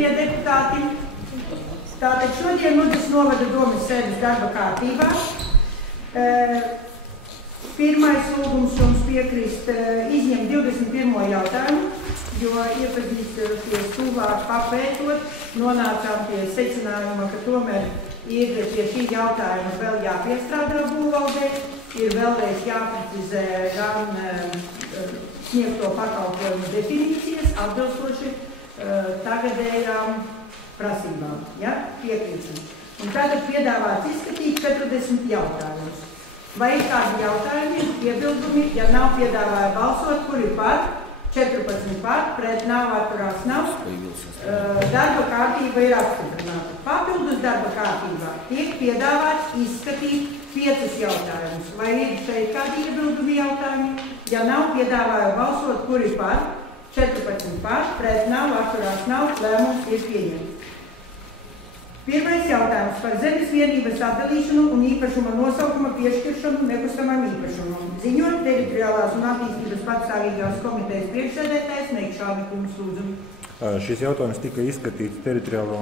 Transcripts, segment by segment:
cienījamie deputāti, tātad šodien Ludzas novada domes sēdes darba kārtībā. Pirmais lūgums jums piekrist izņemt 21. jautājumu, jo iepazīstoties tuvāk papētot, nonācām pie secinājuma, ka tomēr ir pie šī jautājuma vēl jāpiestrādā būvvaldē, ir vēlreiz jāprecizē gan sniegto pakalpojumu definīcijas atbilstoši tagadējām prasībām. Ja? Piekrītam. Un tagad piedāvāts izskatīt 40 jautājumus. Vai ir kādi jautājumi, iebildumi, ja nav piedāvāja balsot, kuri par, 14 par, pret nav, atturās nav, darba kārtība ir apstiprināta. Papildus darba kārtībā tiek piedāvāts izskatīt 5 jautājumus. Vai ir šeit kādi iebildumi jautājumi? Ja nav piedāvāja balsot, kuri par, 14 par, pret nav, atturās nav, lēmums ir pieņemts. Pirmais jautājums par zemes vienības atdalīšanu un īpašuma nosaukuma piešķiršanu nekustamam īpašumam. Ziņot teritoriālās un attīstības patstāvīgās komitejas priekšsēdētājs Meikšāni kungs lūdzu. Šis jautājums tika izskatīts teritoriālā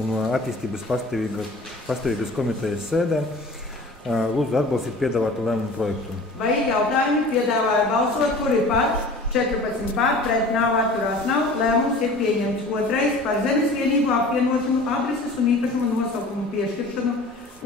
un attīstības pastāvīgas komitejas sēdē. Lūdzu atbalstīt piedāvātu lēmumu projektu. Vai ir jautājumi? Piedāvāja balsot, kuri par? 14 par, pret nav, atturās nav, lēmums ir pieņemts. Otrais par zemes vienību apvienošanu, adreses un īpašuma nosaukumu piešķiršanu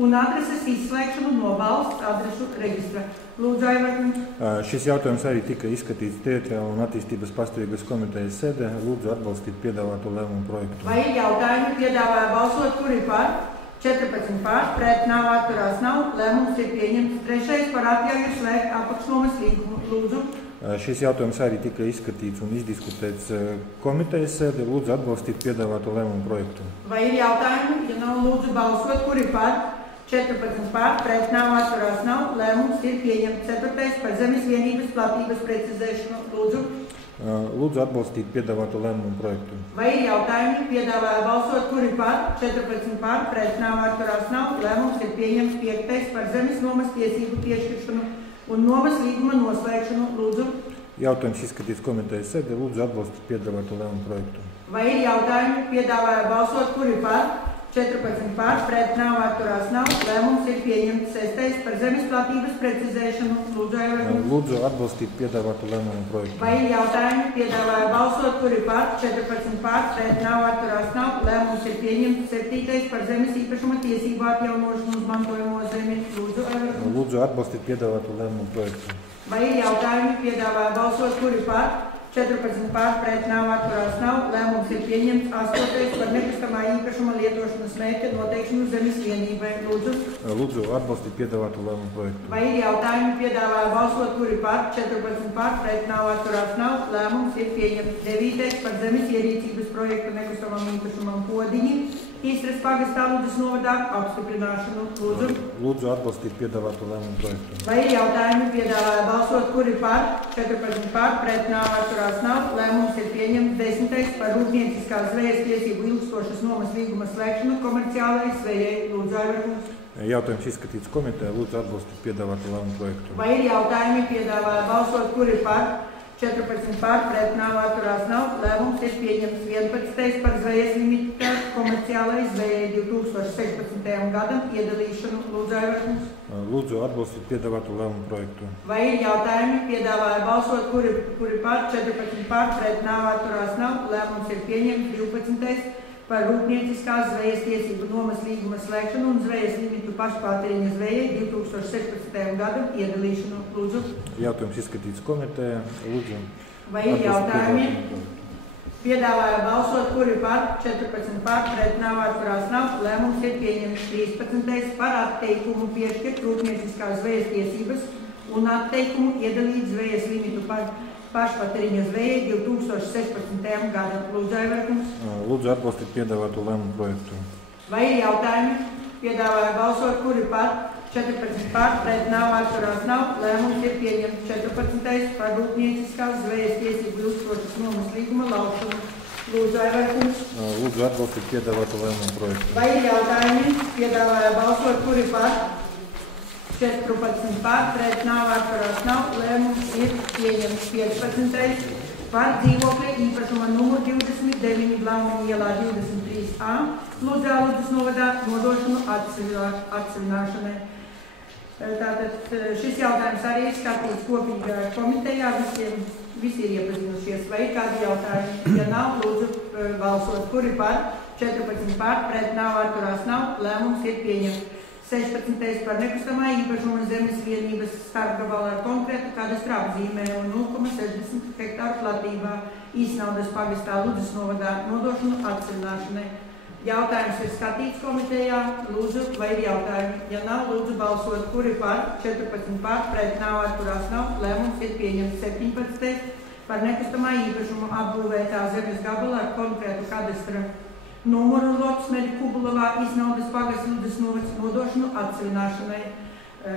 un adreses izslēgšanu no valsts adresu reģistra. Lūdzu, Aivar. Šis jautājums arī tika izskatīts teritoriālā un attīstības pastāvīgas komitejas sēdē. Lūdzu atbalstīt piedāvātu lēmumu projektu. Vai ir jautājumi? Piedāvāja balsot, kuri par? 14 par, pret nav, atturās nav, lēmums ir pieņemts. Trešais par atļauju slēgt apakšnomas līgumu. Lūdzu. Šis jautājums arī tika izskatīts un izdiskutēts komitejas sēdē. Lūdzu atbalstīt piedāvātu lēmumu projektu. Vai ir jautājumi? Ja nav, lūdzu balsot, kuri par? 14 par, pret nav, atturās nav, lēmums ir pieņemts. Ceturtais par zemes vienības platības precizēšanu. Lūdzu. Lūdzu atbalstīt piedāvātu lēmumu projektu. Vai ir jautājumi? Piedāvāja balsot, kuri par? 14 par, pret nav, atturās nav, lēmums ir pieņemts. Piektais par zemes nomas tiesību piešķiršanu un nomas līguma noslēgšanu. Lūdzu. Jautājums izskatīts komitejas sēdē. Lūdzu atbalstīt piedāvātu lēmumu projektu. Vai ir jautājumi? Piedāvāja balsot, kuri par? 14 par, pret nav, atturās nav, lēmums ir pieņemts. Sestais par zemes platības precizēšanu. Lūdzu, Aivar. Lūdzu atbalstīt piedāvātu lēmumu projektu. Vai ir jautājumi? Piedāvāja balsot, kuri par? 14 par, pret nav, atturās nav, lēmums ir pieņemts. Septītais par zemes īpašuma tiesību atjaunošanu uz mantojamo zemi. Lūdzu, Aivar. Lūdzu atbalstīt piedāvātu lēmumu projektu. Vai ir jautājumi? Piedāvāja balsot, kuri par? 14 par, pret nav, atturās nav, lēmums ir pieņemts. Astotais par nekustamā īpašuma lietošanas mērķa noteikšanu zemes vienībai. Lūdzu. Lūdzu atbalstīt piedāvātu lēmumu projektu. Vai ir jautājumi? Piedāvāja balsot, kuri par? 14 par, pret nav, atturās nav, lēmums ir pieņemts. Devītais par zemes ierīcības projektu nekustamam īpašumam Podiņi, Īstras pagastā Ludzas novadā apstiprināšanu. Lūdzu. Lūdzu atbalstīt piedāvātu lēmumu projektu. Vai ir jautājumi? Piedāvāja balsot, kuri par? 14 par, pret nav, atturās nav, lēmums ir pieņemts. Desmitais par rūpnieciskās zvejas tiesību ilgstošas nomas līguma slēgšanu komerciālai zvejai. Lūdzu, Aivar. Jautājums izskatīts komitejā. Lūdzu atbalstīt piedāvātu lēmumu projektu. Vai ir jautājumi? Piedāvāja balsot, kuri par? 14 par, pret nav, atturās nav, lēmums ir pieņemts. 11. par zvejas limita komerciālai zvejai 2016. gadam iedalīšanu. Lūdzu, Aivar. Lūdzu atbalstīt piedāvātu lēmumu projektu. Vai ir jautājumi? Piedāvāja balsot, kuri par? 14 par, pret nav, atturās nav, lēmums ir pieņemts. 12. par rūpnieciskās zvejas tiesību nomas līguma slēgšanu un zvejas limitu pašpātēriņa zvejai 2016. gadam iedalīšanu. Lūdzu. Jautājums izskatīts komitejā. Lūdzu. Vai ir jautājumi? Piedāvāja balsot, kuri par? 14 par, pret nav, atturās nav, lēmums ir pieņemts. 13. par atteikumu piešķirt rūpnieciskās zvejas tiesības un atteikumu iedalīt zvejas limitu pašpatēriņa zvejai 2016. gadam. Lūdzu, Aivar. Lūdzu atbalstīt piedāvātu lēmumu projektu. Vai ir jautājumi? Piedāvāja balsot, kuri par? 14 par, pret nav, atturās nav, lēmums ir pieņemts. 14. par rūpnieciskās zvejas tiesību ilgstošas nomas līguma laukšanu. Lūdzu, Aivar. Lūdzu atbalstīt piedāvātu lēmumu projektu. Vai ir jautājumi? Piedāvāja balsot, kuri par? 14 par, pret nav, atturās nav, lēmums ir pieņemts. 15. par dzīvokļa īpašuma numuru 29 Blaumeņa ielā 23A Ludzā, Ludzas novadā nodošanu atseviļināšanai. Tātad šis jautājums arī ir skatīts kopīgā komitejā, visi ir iepazinušies, vai ir kādi jautājumi. Ja nav, lūdzu balsot, kuri par, 14 par, pret nav, atturās nav, lēmums ir pieņemts. 16. par nekustamā īpašuma zemes vienības starpgabalā ar konkrētu kadastra apzīmējumu 0,60 hektāru platībā Īsnaudas pagastā Ludzas novadā nodošanu atseviļināšanai. Jautājums ir skatīts komitejā. Lūdzu, vai ir jautājumi? Ja nav, lūdzu balsot, kuri par, 14 par, pret nav, atturās nav, lēmums ir pieņemts. 17. par nekustamā īpašuma apbūvētā zemes gabalā ar konkrētu kadastra numuru Lotsmeri Kubulavā Īsnaudas pagasts Ludzas novads nodošanu atseviļināšanai.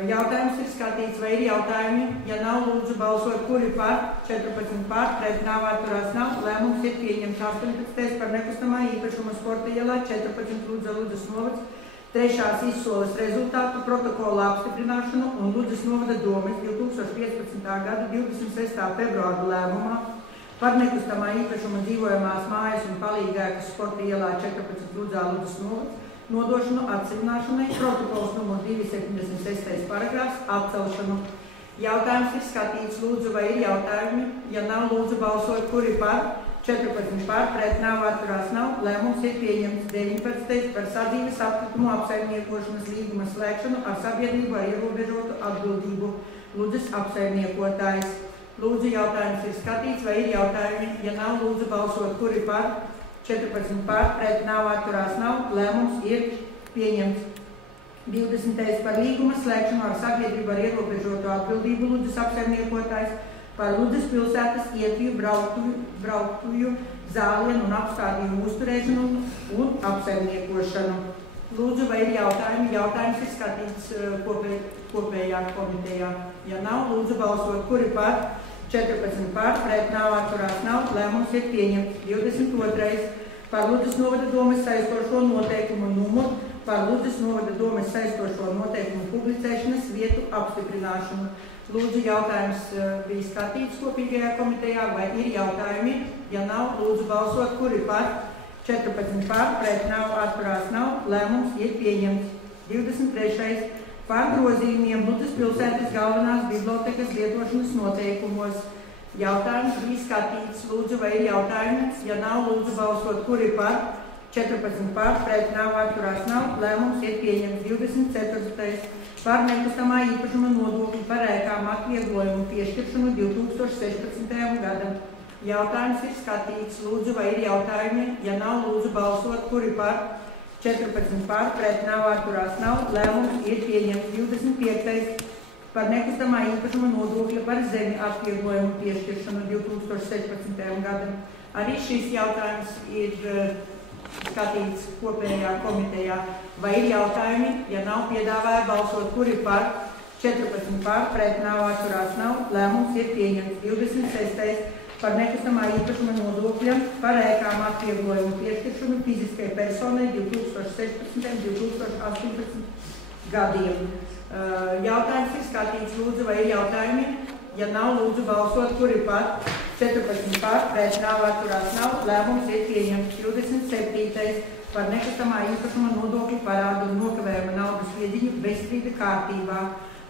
Jautājums ir skatīts, vai ir jautājumi? Ja nav, lūdzu balsot, kuri par, 14 par, pret nav, atturās nav, lēmums ir pieņemts. 18. par nekustamā īpašuma sporta ielā 14 Ludzas novads trešās izsoles rezultātu protokola apstiprināšanu un Ludzas novada domes 2015. gada 26. februāra lēmumā par nekustamā īpašuma dzīvojamās mājas un palīgēkas sporta ielā 14 Ludzā Ludzas novads nodošanu atseviļināšanai, protokols numur 276. paragrāfs atcelšanu. Jautājums ir skatīts, lūdzu, vai ir jautājumi? Ja nav, lūdzu balsot, kuri par, 14 par, pret nav, atturās nav, lēmums ir pieņemts. 19. par sadzīves atkritumu apsaimniekošanas līguma slēgšanu ar sabiedrību ar ierobežotu atbildību. Ludzas apsaimniekotājs. Lūdzu, jautājums ir skatīts, vai ir jautājumi? Ja nav, lūdzu balsot, kuri par, 14 par, pret nav, atturās nav, lēmums ir pieņemts. 20. par līguma slēgšanu ar sabiedrību ar ierobežotu atbildību Ludzas apsaimniekotājs par Ludzas pilsētas ietiju brauktuju zālienu un apstādījumu uzturēšanu un apsaimniekošanu. Lūdzu, vai ir jautājumi? Jautājums ir skatīts kopējā komitejā. Ja nav, lūdzu balsot, kuri par, 14 par, pret nav, atturās nav, lēmums ir pieņemts. 22. par Ludzas novada domes saistošo noteikumu numuru par Ludzas novada domes saistošo noteikumu publicēšanas vietu apstiprināšanu. Lūdzu, jautājums bija skatīts kopīgajā komitejā, vai ir jautājumi? Ja nav, lūdzu balsot, kuri par, 14 par, pret nav, atturās nav, lēmums ir pieņemts. 23. par grozījumiem Ludzas pilsētas galvenās bibliotekas lietošanas noteikumos. Jautājums bija skatīts. Lūdzu, vai ir jautājumi? Ja nav, lūdzu balsot, kuri par, 14 par, pret nav, atturās nav, lēmums ir pieņemts. 24. par nekustamā īpašuma nodokļu par ēkām atvieglojumu piešķiršanu 2016. gadam. Jautājums ir skatīts. Lūdzu, vai ir jautājumi? Ja nav, lūdzu balsot, kuri par, 14 par, pret nav, atturās nav, lēmums ir pieņemts. 25. par nekustamā īpašuma nodokļa par zemi atvieglojumu piešķiršanu 2016. gadam. Arī šis jautājums ir skatīts kopējā komitejā. Vai ir jautājumi? Ja nav, piedāvāja balsot, kuri par, 14 par, pret nav, atturās nav, lēmums ir pieņemts. 26. par nekustamā īpašuma nodokļa par ēkām atvieglojumu piešķiršanu fiziskai personai 2016. un 2018. gadiem. Jautājums ir skatīts. Lūdzu, vai ir jautājumi? Ja nav, lūdzu balsot, kuri par, 14 par, pret nav, atturās nav, lēmums ir pieņemts. 27. par nekustamā īpašuma nodokļu parādu un nokavējuma naudas piediņu bezstrīda kārtībā.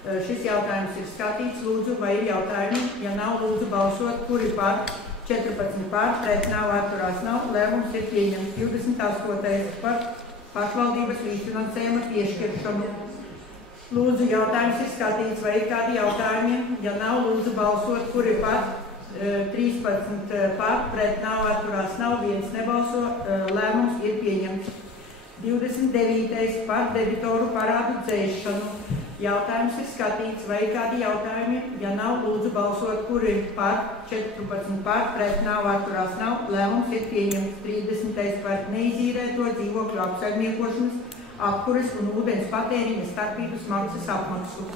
Šis jautājums ir skatīts. Lūdzu, vai ir jautājumi? Ja nav, lūdzu balsot, kuri par, 14 par, pret nav, atturās nav, lēmums ir pieņemts. 28. par pašvaldības līdzfinansējuma piešķiršanu. Lūdzu, jautājums ir skatīts. Vai ir kādi jautājumi? Ja nav, lūdzu balsot, kuri par, 13 par, pret nav, atturās nav, viens nebalso, lēmums ir pieņemts. 29. par debitoru parādu dzēšanu. Jautājums ir skatīts. Vai ir kādi jautājumi? Ja nav, lūdzu balsot, kuri par, 14 par, pret nav, atturās nav, lēmums ir pieņemts. 30. par neizīrēto dzīvokļu apsaimniekošanas, apkures un ūdens patēriņa starpības maksas apmaksu.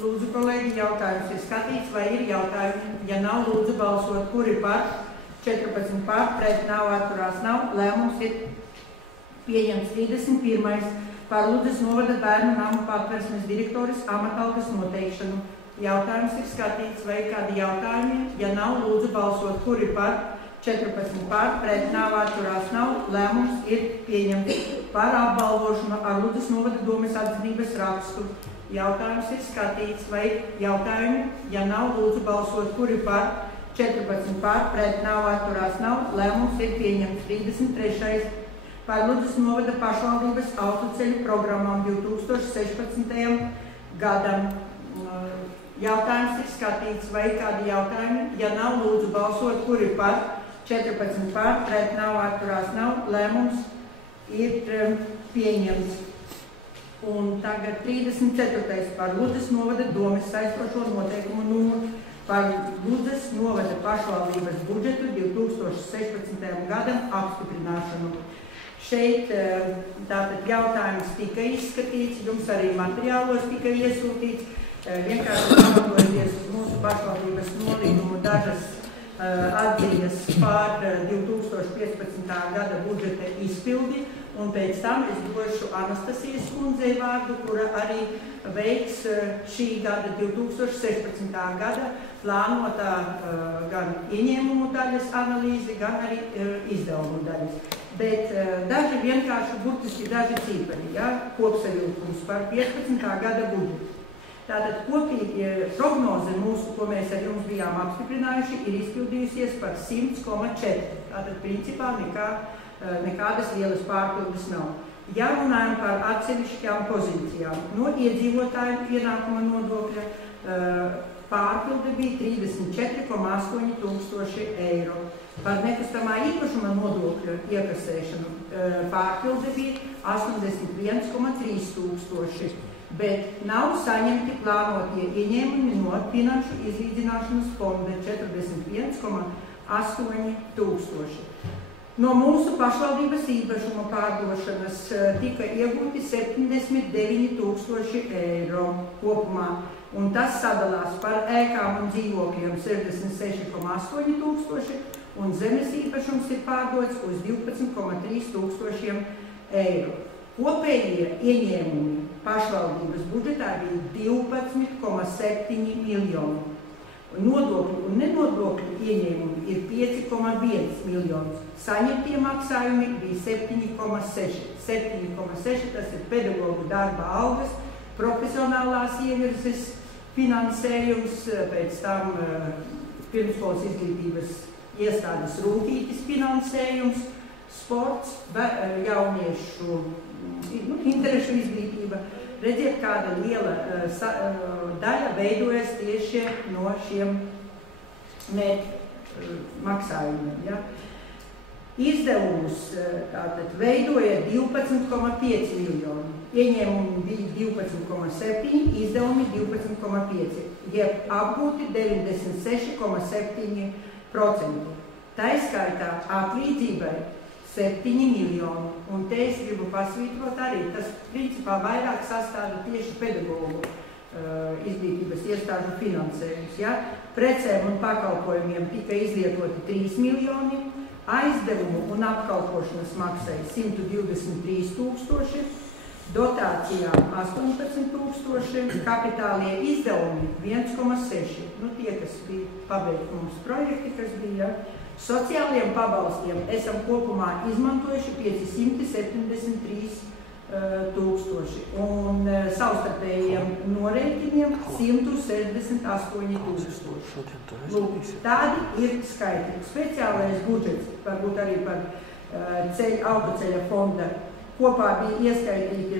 Lūdzu, kolēģi, jautājums ir skatīts. Vai ir jautājumi? Ja nav, lūdzu balsot, kuri par, 14 par, pret nav, atturās nav, lēmums ir pieņemts. 31. par Ludzas novada bērnu namu patversmes direktoras amatalgas noteikšanu. jautājums ir skatīts, vai kādi jautājumi, ja nav, lūdzu balsot, kuri par 14 par, pret nav, atturās nav, lēmums ir pieņemts par apbalvošanu ar Ludzas novada domes atzinības rakstu. Jautājums ir skatīts, vai jautājumi, ja nav, lūdzu balsot, kuri par 14 par, pret nav, atturās nav, lēmums ir pieņemts 33. par Ludzas novada pašvaldības autoceļu programmām 2016. gadam. Jautājums ir skatīts, vai kādi jautājumi, ja nav, lūdzu balsot, kuri par 14 par, pret nav, atturās nav, lēmums ir pieņemts. Un tagad 34. par Ludzas novada domes saistošo noteikumu numuru par Ludzas novada pašvaldības budžetu 2016. gadam apstiprināšanu. Šeit tātad jautājums tika izskatīts, jums arī materiālos tika iesūtīts. Vienkārši pamatojoties uz mūsu pašvaldības nolīgumu dažas atziņas par 2015. gada budžeta izpildi, un pēc tam es došu Anastasijas kundzei vārdu, kura arī veiks šī gada 2016. gada plānotā gan ieņēmumu daļas analīzi, gan arī izdevumu daļas. Bet daži vienkārši burtiski daži cipari, ja, kopsavilkums par 15. gada budžetu. Tātad kopīgi prognoze mūsu, ko mēs ar jums bijām apstiprinājuši, ir izpildījusies par 100,4. Tātad principā nekādas lielas pārpildes nav. Ja runājam par atsevišķām pozīcijām, no iedzīvotāju ienākuma nodokļa pārpilde bija 34,8 tūkstoši eiro. Par nekustamā īpašuma nodokļa iekasēšanu pārpilde bija 81,3 tūkstoši. Bet nav saņemti plānotie ieņēmumi no finanšu izlīdzināšanas fonda 41,8 tūkstoši. No mūsu pašvaldības īpašuma pārdošanas tika iegūti 79 tūkstoši eiro kopumā, un tas sadalās par ēkām un dzīvokļiem 66,8 tūkstoši, un zemes īpašums ir pārdots uz 12,3 tūkstošiem eiro. Kopējie ieņēmumi pašvaldības budžetā bija 12,7 miljoni. Nodokļu un nenodokļu ieņēmumi ir 5,1 miljonus. Saņemtie maksājumi bija 7,6. 7,6 tas ir pedagogu darba algas, profesionālās ievirzes finansējums, pēc tam pirmsskolas izglītības iestādes Rūtītis finansējums, sports, jauniešu interešu izglītība. Redziet, kāda liela daļa veidojas tieši no šiem maksājumiem. Ja? Izdevumus tātad veidoja 12,5 miljoni. Ieņēmumi bija 12,7, izdevumi 12,5, jeb apgūti 96,7%. Taiskaitā atlīdzībai 7 miljoni. Un te es gribu pasvītrot arī, tas principā vairāk sastāda tieši pedagogu izglītības iestāžu finansējums. Ja? Precēm un pakalpojumiem tika izlietoti 3 miljoni, aizdevumu un apkalpošanas maksai 123 tūkstoši, dotācijām 18 tūkstoši, kapitālie izdevumi 1,6. Tie, kas bija pabeigt mums projekti, kas bija, sociālajiem pabalstiem esam kopumā izmantojuši 573 tūkstoši un savstarpējiem norēķiniem 168 tūkstoši. Lūk, tādi ir skaitļi. Speciālais budžets, varbūt arī par autoceļa fonda, kopā bija ieskaitīti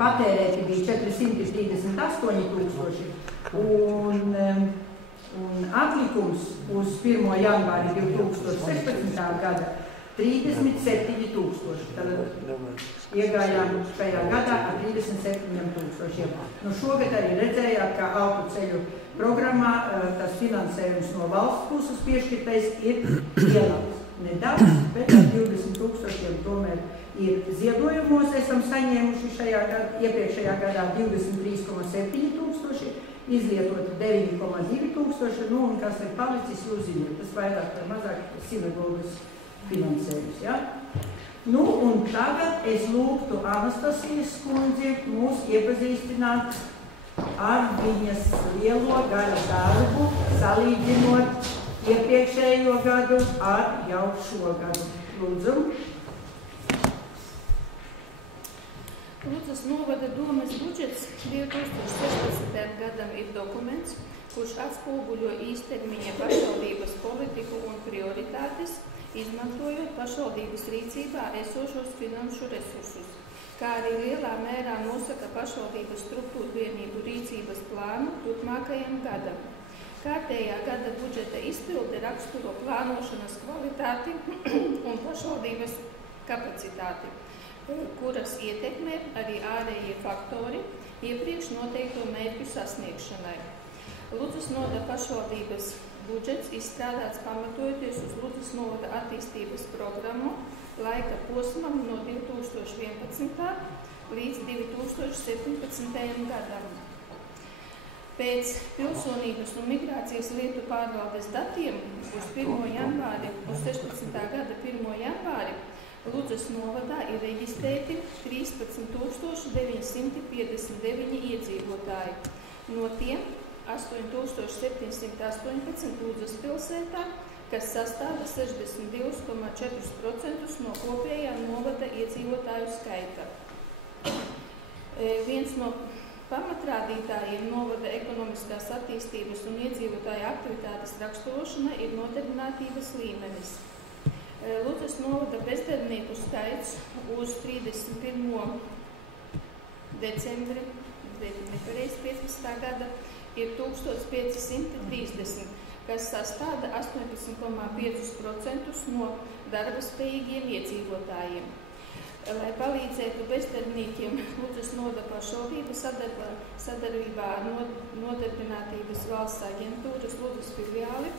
patērēti bija 438 tūkstoši un atlikums uz 1. janvāri 2016. gada 37 tūkstoši. Tad iegājām šajā gadā ar 37 tūkstošiem. Šogad arī redzējāt, ka autoceļu programmā tas finansējums no valsts puses piešķirtais ir lielāks. Nedaudz, bet ar 20 tūkstošiem tomēr ir ziedojumos. Esam saņēmuši iepriekšējā gadā 23,7 tūkstoši, izlietoti 9,2 tūkstoši, un kas ir palicis, jūs zināt, tas vairāk vai mazāk sinagogas finansējums. Ja? Nu, un tagad es lūgtu Anastasijas kundzi mūs iepazīstināt ar viņas lielo gada darbu, salīdzinot iepriekšējo gadu ar jau šo gadu. Lūdzu. Ludzas novada domes budžets 2016. gadam ir dokuments, kurš atspoguļo īstermiņa pašvaldības politiku un prioritātes, izmantojot pašvaldības rīcībā esošos finanšu resursus, kā arī lielā mērā nosaka pašvaldības struktūru vienību rīcības plānu turpmākajam gadam. Kārtējā gada budžeta izpilde raksturo plānošanas kvalitāti un pašvaldības kapacitāti, kuras ietekmē arī ārējie faktori iepriekš noteikto mērķu sasniegšanai. Ludzas novada pašvaldības budžets izstrādāts pamatojoties uz Ludzas novada attīstības programmu laika posmam no 2011. līdz 2017. gadam. Pēc pilsonības un migrācijas lietu pārvaldes datiem uz 1. janvāri, uz 16. gada 1. janvāri Ludzas novadā ir reģistrēti 13 959 iedzīvotāji. No tiem 8718 Ludzas pilsētā, kas sastāda 62,4% no kopējā novada iedzīvotāju skaita. Viens no pamatrādītājiem novada ekonomiskās attīstības un iedzīvotāju aktivitātes raksturošana ir nodarbinātības līmenis. Ludzas novada bezdarbnieku skaits uz 31. decembri 2015. gada ir 1530, kas sastāda 18,5% no darba spējīgiem iedzīvotājiem. Lai palīdzētu bezdarbniekiem, Ludzas novada pašvaldība sadarbībā ar Nodarbinātības valsts aģentūras Ludzas filiāli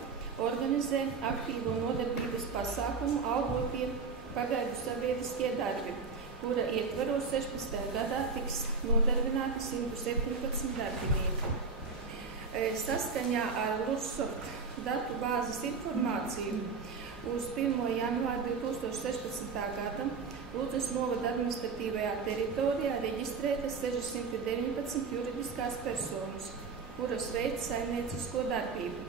organizē aktīvo nodarbības pasākumu algotie pagaidu sabiedriskie darbi, kura ietvaros 16. gadā tiks nodarbināti 117 darbinieki. Saskaņā ar Ludzas datu bāzes informāciju uz 1. janvāra 2016. gada Ludzas novada administratīvajā teritorijā reģistrētas 619 juridiskās personas, kuras veic saimniecisko darbību.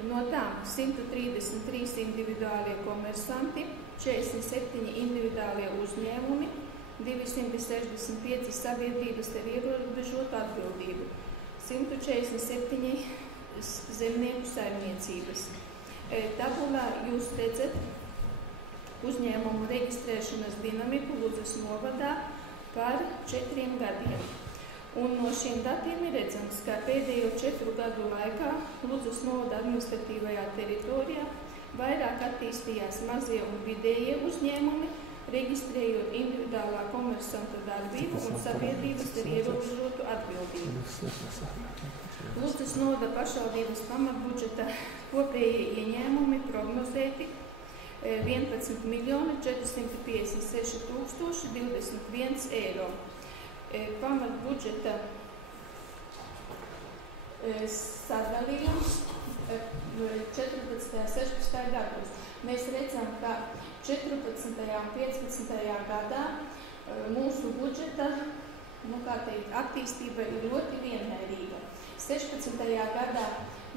No tām 133 individuālie komersanti, 47 individuālie uzņēmumi, 265 sabiedrības ar ierobežotu atbildību, 147 zemnieku saimniecības. Tabulā jūs redzat uzņēmumu reģistrēšanas dinamiku Ludzas novadā par 4 gadiem. Un no šiem datiem ir redzams, ka pēdējo 4 gadu laikā Ludzas novada administratīvajā teritorijā vairāk attīstījās mazie un vidējie uzņēmumi, reģistrējot individuālā komersanta darbību un sabiedrības ar ierobežotu atbildību. Ludzas novada pašvaldības pamatbudžeta kopējie ieņēmumi prognozēti 11 456 021 eiro. Pamatbudžeta sadalījums 14. un 16. gados. Mēs redzam, ka 14. un 15. gadā mūsu budžeta attīstība ir ļoti vienmērīga. 16. gadā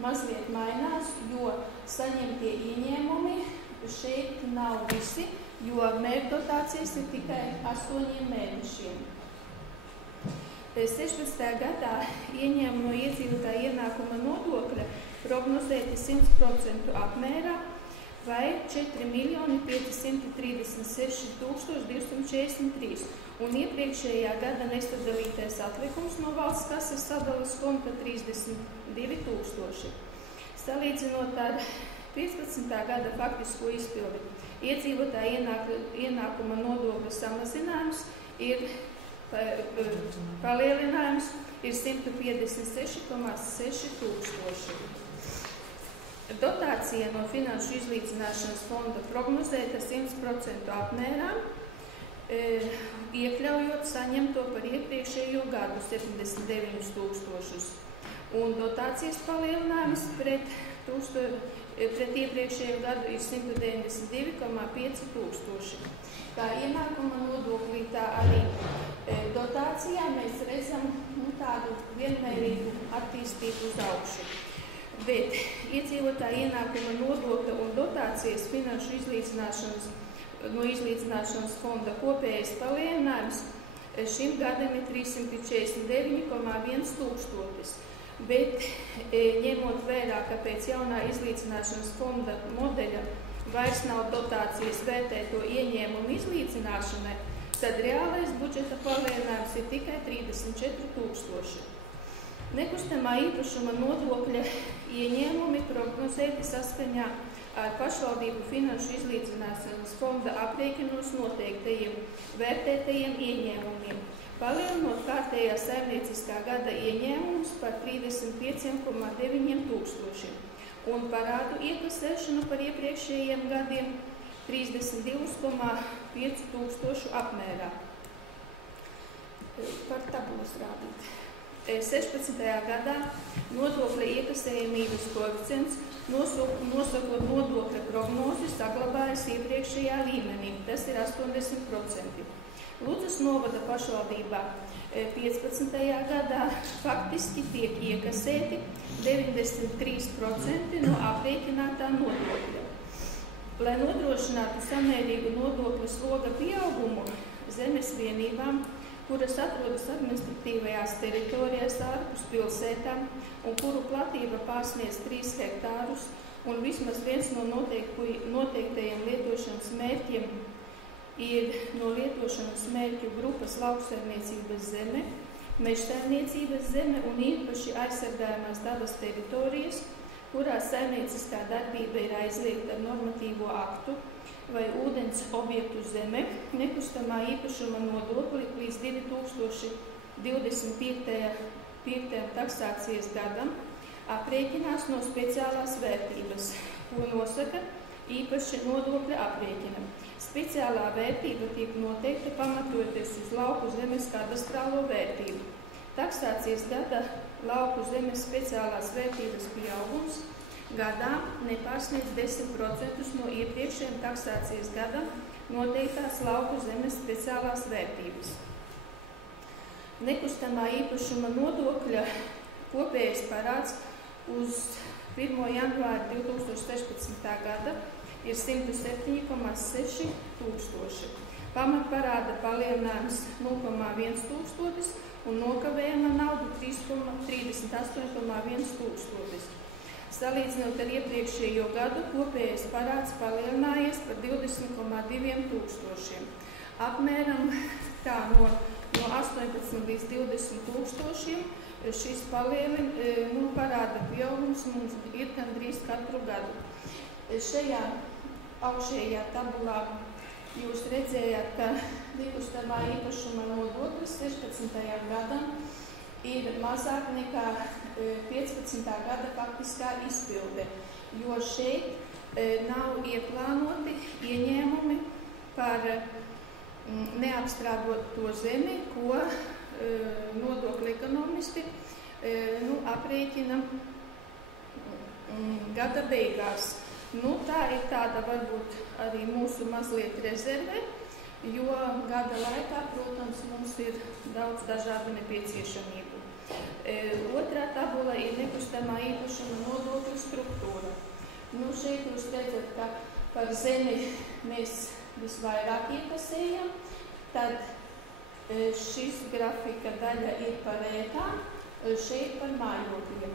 mazliet mainās, jo saņemtie ieņēmumi šeit nav visi, jo mērķdotācijas ir tikai 8 mēnešiem. 16. gadā ieņēmumi no iedzīvotāja ienākuma nodokļa prognozēti 100% apmērā vai 4 536 243, un iepriekšējā gada nesadalītais atlikums no valsts kases sadalas konta 32 000. Salīdzinot ar 15. gada faktisko izpildi, iedzīvotāja ienākuma nodokļa samazinājums ir palielinājums ir 156,6 tūkstoši. Dotācija no finanšu izlīdzināšanas fonda prognozēta 100% apmērā, iekļaujot saņemto par iepriekšējo gadu 79 tūkstošus. Un dotācijas palielinājums pret pret iepriekšējo gadu ir 192,5 tūkstoši. Kā ienākuma nodoklī, tā arī dotācijā mēs redzam tādu vienmērīgu attīstību uz augšu. Bet iedzīvotāju ienākuma nodokļa un dotācijas finanšu izlīdzināšanas fonda kopējais palielinājums šim gadam ir 349,1 tūkstotis. Bet ņemot vērā, ka pēc jaunā izlīdzināšanas fonda modeļa vairs nav dotācijas vērtēto ieņēmumu izlīdzināšanai, tad reālais budžeta palielinājums ir tikai 34 tūkstoši. Nekustamā īpašuma nodokļa ieņēmumi prognozēti saskaņā ar pašvaldību finanšu izlīdzināšanas fonda aprēķinos noteiktajiem vērtētajiem ieņēmumiem, palielinot kārtējā saimnieciskā gada ieņēmumus par 35,9 tūkstošiem un parādu iekasēšanu par iepriekšējiem gadiem 32,5 tūkstošu apmērā. Par tabulas rādīt. 16. gadā nodokļa iekasējamības koeficients nosakot nodokļa prognozi saglabājas iepriekšējā līmenī, tas ir 80%. Ludzas novada pašvaldībā 15. gadā faktiski tiek iekasēti 93% no aprēķinātā nodokļa. Lai nodrošinātu samērīgu nodokļu sloga pieaugumu zemes vienībām, kuras atrodas administratīvajās teritorijās ārpus pilsētām un kuru platība pārsniedz 3 hektārus un vismaz viens no noteiktajiem lietošanas mērķiem ir no lietošanas mērķu grupas lauksaimniecības zeme, mežsaimniecības zeme un īpaši aizsargājamās dabas teritorijas, kurās saimnieciskā darbība ir aizliegta ar normatīvo aktu vai ūdens objektu zeme, nekustamā īpašuma nodokli līdz 2025. taksācijas gadam aprēķinās no speciālās vērtības, ko nosaka īpaši nodokļa aprēķina. Speciālā vērtība tiek noteikta pamatojoties uz lauku zemes kadastrālo vērtību. Taksācijas gada lauku zemes speciālās vērtības pieaugums gadā nepārsniedz 10% no iepriekšējiem taksācijas gadam noteiktās lauku zemes speciālās vērtības. Nekustamā īpašuma nodokļa kopējais parāds uz 1. janvāra 2016. gada ir 107,6 tūkstoši. Pamatparāda palielinājums 0,1 tūkstotis un nokavējama nauda 38,1 tūkstotis. Salīdzinot ar iepriekšējo gadu, kopējais parāds palielinājies par 20,2 tūkstošiem. Apmēram tā no 18 līdz 20 tūkstošiem šis parāda pieaugums mums ir gandrīz katru gadu. Šajā augšējā tabulā jūs redzējāt, ka nekustamā īpašuma nodoklis 16. gadam ir mazāk nekā 15. gada faktiskā izpilde, jo šeit nav ieplānoti ieņēmumi par neapstrādāto zemi, ko nodokļu ekonomisti aprēķina gada beigās. Tā ir tāda varbūt arī mūsu mazliet rezerve, jo gada laikā, protams, mums ir daudz dažādu nepieciešamību. Otrā tabula ir nekustamā īpašuma nodokļu struktūra. Šeit jūs redzat, ka par zemi mēs visvairāk iekasējam, tad šis grafika daļa ir par ēkām, šeit par mājokļiem.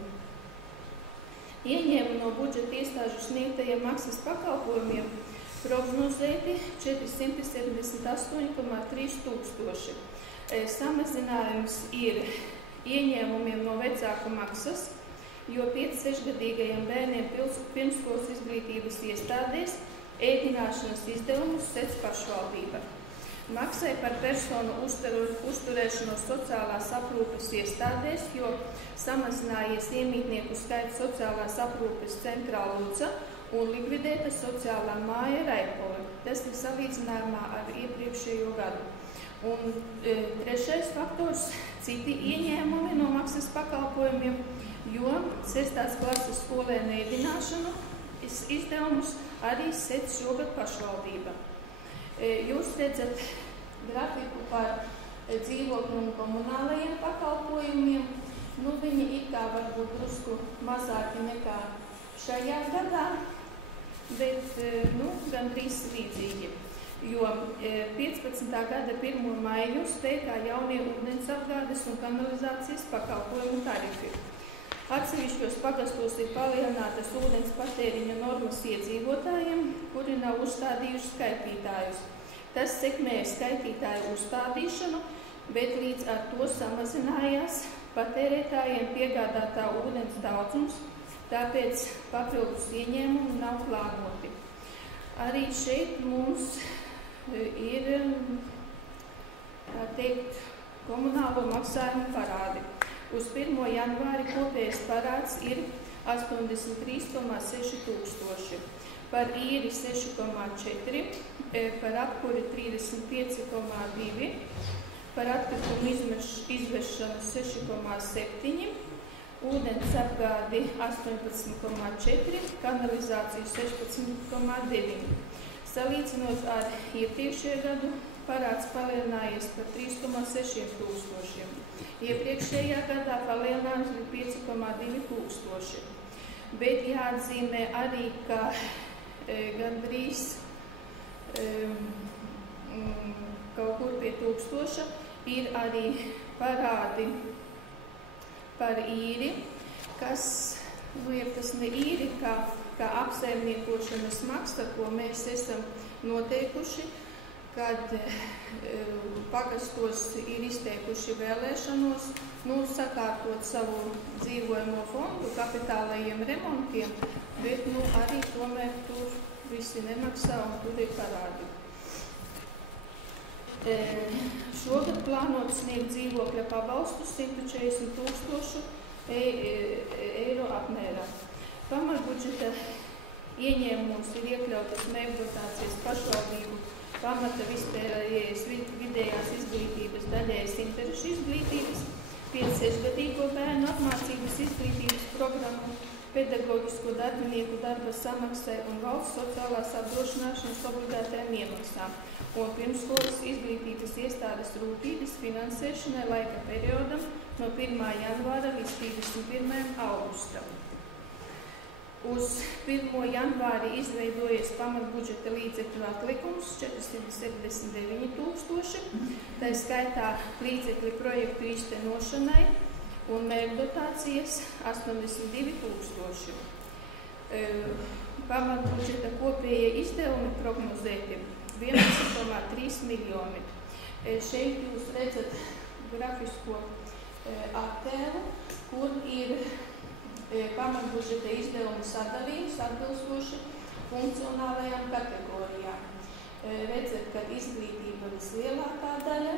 Ieņēmumi no budžeta iestāžu sniegtajiem maksas pakalpojumiem prognozēti 478,3 tūkstoši. Samazinājums ir ieņēmumiem no vecāku maksas, jo 5–6-gadīgajiem bērniem pirmskolas izglītības iestādēs ēdināšanas izdevumus sedz pašvaldība. Maksai par personu uzturēšanos sociālās aprūpes iestādēs, jo samazinājies iemītnieku skaits sociālās aprūpes centrā Ludza un likvidēta sociālā māja Raipole. Tas ir salīdzinājumā ar iepriekšējo gadu. Un trešais faktors – citi ieņēmumi no maksas pakalpojumiem, jo 6. klases skolēnu ēdināšanu izdevumus arī sedz šogad pašvaldība. Jūs redzat grafiku par dzīvokļu un komunālajiem pakalpojumiem. Viņi ir kā varbūt drusku mazāki nekā šajā gadā, bet gandrīz līdzīgi. Jo 15. gada 1. maiju spēkā jaunie ūdensapgādes un kanalizācijas pakalpojumu tarifi. Atsevišķos pagastos ir palielinātas ūdens patēriņa normas iedzīvotājiem, kuri nav uzstādījuši skaitītājus. Tas sekmēja skaitītāju uzstādīšanu, bet līdz ar to samazinājās patērētājiem piegādātā ūdens daudzums, tāpēc papildus ieņēmumi nav plānoti. Arī šeit mums ir, tā teikt, komunālo maksājumu parādi. Uz 1. janvāri kopējais parāds ir 83,6 tūkstoši, par īri 6,4, par apkuri 35,2, par atkritumu izvešanu 6,7, ūdens apgādi 18,4, kanalizāciju 16,9. Salīdzinot ar iepriekšējo gadu, parāds palielinājies par 3,6 tūkstošiem. Iepriekšējā gadā palielinājums bija 5,2 tūkstoši. Bet jāatzīmē arī, ka gandrīz kaut kur pie 1000 ir arī parādi par īri, kas, ja tas ne īri, kā apsaimniekošanas maksa, ko mēs esam noteikuši, kad pagastos ir izteikuši vēlēšanos sakārtot savu dzīvojamo fondu kapitālajiem remontiem, bet arī tomēr tur visi nemaksā un tur ir parādi. Šogad plānot sniegt dzīvokļa pabalstus 140,000 eiro apmērā. Pamatbudžeta ieņēmums ir iekļautas mērķdotācijas pašvaldību pamata vispārējais vidējās izglītības daļējas interešu izglītības, 5-6-gadīgo bērnu apmācības izglītības programmu, pedagoģisko darbinieku darba samaksai un valsts sociālās apdrošināšanas obligātajām iemaksām un pirmsskolas izglītības iestādes rūpības finansēšanai laika periodam no 1. janvāra līdz 31. augustam. Uz 1. janvāri izveidojies pamatbudžeta līdzekļu atlikums 479,000, tā skaitā līdzekļu projektu īstenošanai un mērķdotācijas 82,000. Pamatbudžeta kopējie izdevumi prognozēti 11,3 miljoni. Šeit jūs redzat grafisko attēlu, kur ir pamatbudžeta izdevuma sadalījums atbilstoši funkcionālajām kategorijām. Redzat, ka izglītība vislielākā daļa,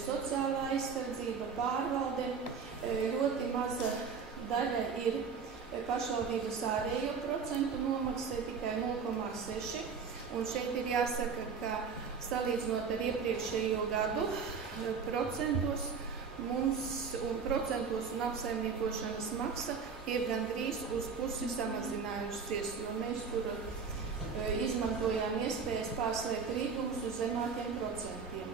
sociālā aizsardzība, pārvalde, ļoti maza daļa ir pašvaldības ārējo procentu nomaksai, tikai 0,6. Un šeit ir jāsaka, ka salīdzinot ar iepriekšējo gadu procentos un apsaimniekošanas maksa ir gandrīz uz pusi samazinājusies, jo mēs tur izmantojām iespējas pārslēgt rīkumus uz zemākiem procentiem.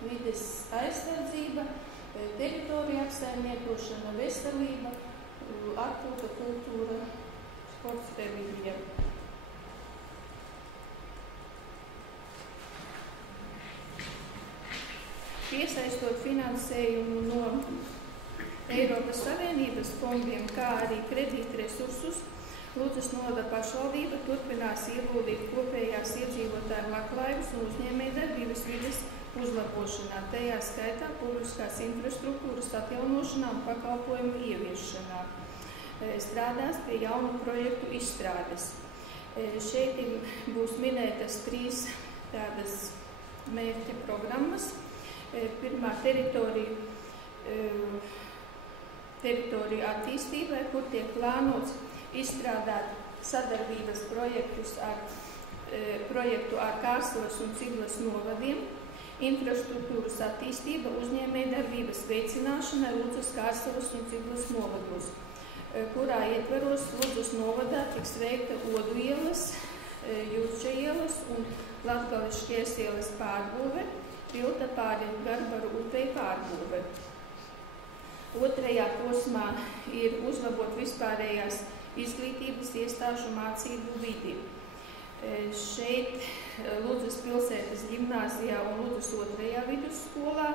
Vides aizsardzība, teritorija apsaimniekošana, veselība, atpūta, kultūra, sports, reliģija. Piesaistot finansējumu no Eiropas Savienības fondiem, kā arī kredītresursus, Ludzas novada pašvaldība turpinās ieguldīt kopējās iedzīvotāju labklājības un uzņēmējdarbības vides uzlabošanā, tajā skaitā publiskās infrastruktūras atjaunošanā un pakalpojumu ieviešanā. Strādās pie jaunu projektu izstrādes. Šeit būs minētas 3 tādas mērķa programmas. Pirmā teritorija attīstībai, kur tiek plānots izstrādāt sadarbības projektu ar Kārsavas un Ciglas novadiem, infrastruktūras attīstība uzņēmējdarbības veicināšanai Ludzas, Kārsavas un Ciglas novados. kurā ietveros Ludzas novadā tiks veikta Odu ielas, Jūrča ielas un Latgališkies ielas pārbūve, tilta pāri Garbaru upei pārbūve. Otrajā posmā ir uzlabot vispārējās izglītības iestāžu mācību vidi. Šeit Ludzas pilsētas ģimnāzijā un Ludzas otrajā vidusskolā.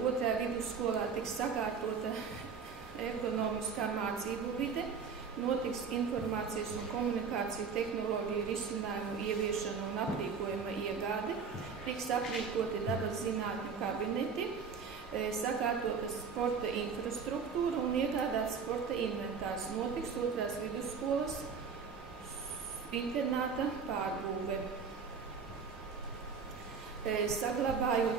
Otrajā vidusskolā tiks sakārtota ergonomiskā mācību vide, notiks informācijas un komunikāciju tehnoloģiju risinājumu ieviešana un aprīkojuma iegāde, tiks aprīkoti dabas zinātņu kabineti, sakārtota sporta infrastruktūra un iegādāts sporta inventārs, notiks otrās vidusskolas internāta pārbūve. Saglabāt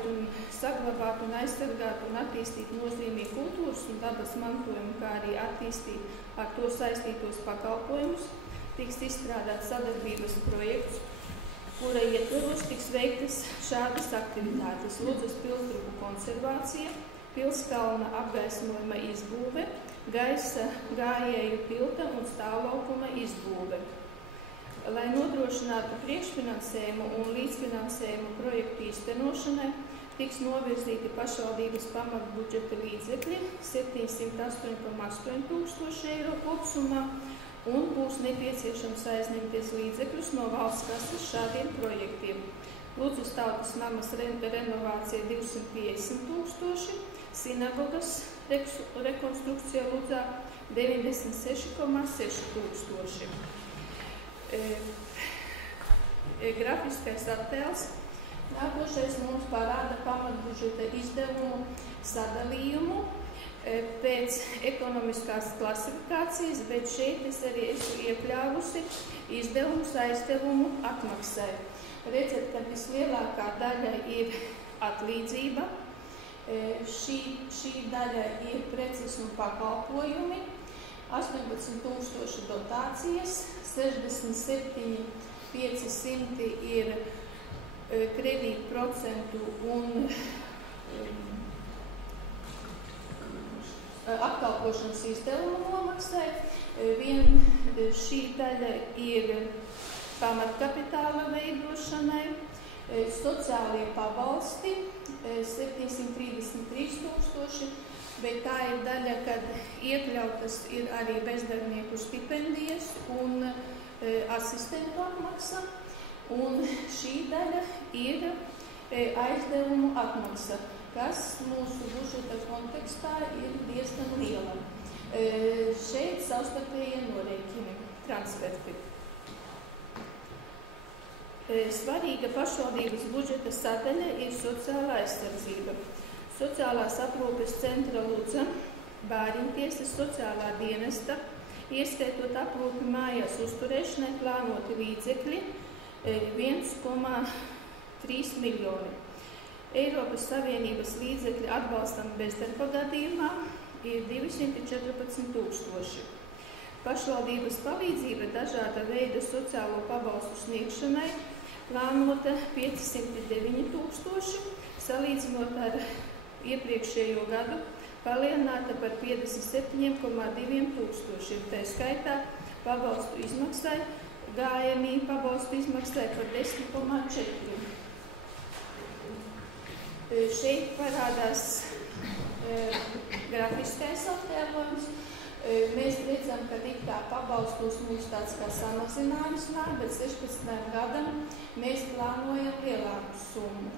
un aizsargāt un attīstīt nozīmīgu kultūras un dabas mantojumu, kā arī attīstīt ar to saistītos pakalpojumus, tiks izstrādāts sadarbības projekts, kura ietveros tiks veiktas šādas aktivitātes: Ludzas pilsdrupu konservācija, Pilskalna apgaismojuma izbūve, gaisa gājēju tilta un stāvlaukuma izbūve. Lai nodrošinātu priekšfinansējumu un līdzfinansējumu projektu īstenošanai, tiks novirzīti pašvaldības pamatbudžeta līdzekļi 708,8 tūkstoši eiro kopsumā un būs nepieciešams aizņemties līdzekļus no valsts kases šādiem projektiem. Ludzas tautas namas renovācija 250 tūkstoši, sinagogas rekonstrukcija Ludzā 96,6 tūkstoši. Grafiskais attēls nākošais mums parāda pamatbudžeta izdevumu sadalījumu pēc ekonomiskās klasifikācijas, bet šeit es arī esmu iekļāvusi izdevumus aizdevumu atmaksai. Redzat, ka vislielākā daļa ir atlīdzība, šī daļa ir preces un pakalpojumi, 18,000 dotācijas, 67,500 ir kredītprocentu un apkalpošanas izdevumu nomaksai. Šī daļa ir pamatkapitāla veidošanai, sociālie pabalsti 733 tūkstoši, bet tā ir daļa, kad iekļautas ir arī bezdarbnieku stipendijas un asistentu apmaksa, un šī daļa ir aizdevumu atmaksa, kas mūsu budžeta kontekstā ir diezgan liela. Šeit savstarpējie norēķini, transferti. Svarīga pašvaldības budžeta sadaļa ir sociālā aizsardzība. Sociālās aprūpes centra Ludza, Bāriņtiesas sociālā dienesta, ieskaitot aprūpi mājās uzturēšanai, plānoti līdzekļi 1,3 miljoni. Eiropas Savienības līdzekļi atbalstam bezdarba gadījumā ir 214 tūkstoši. Pašvaldības palīdzība dažāda veida sociālo pabalstu sniegšanai plānota 509 tūkstoši, salīdzinot ar iepriekšējo gadu palielināta par 57,2 tūkstošiem. Tā skaitā pabalstu izmaksai, gājamību pabalstu izmaksai par 10,4. Šeit parādās grafiskais attēlojums. Mēs redzam, ka it kā pabalstos mums tāds kā samazinājums nāk, bet 16. gadam mēs plānojam lielāku summu.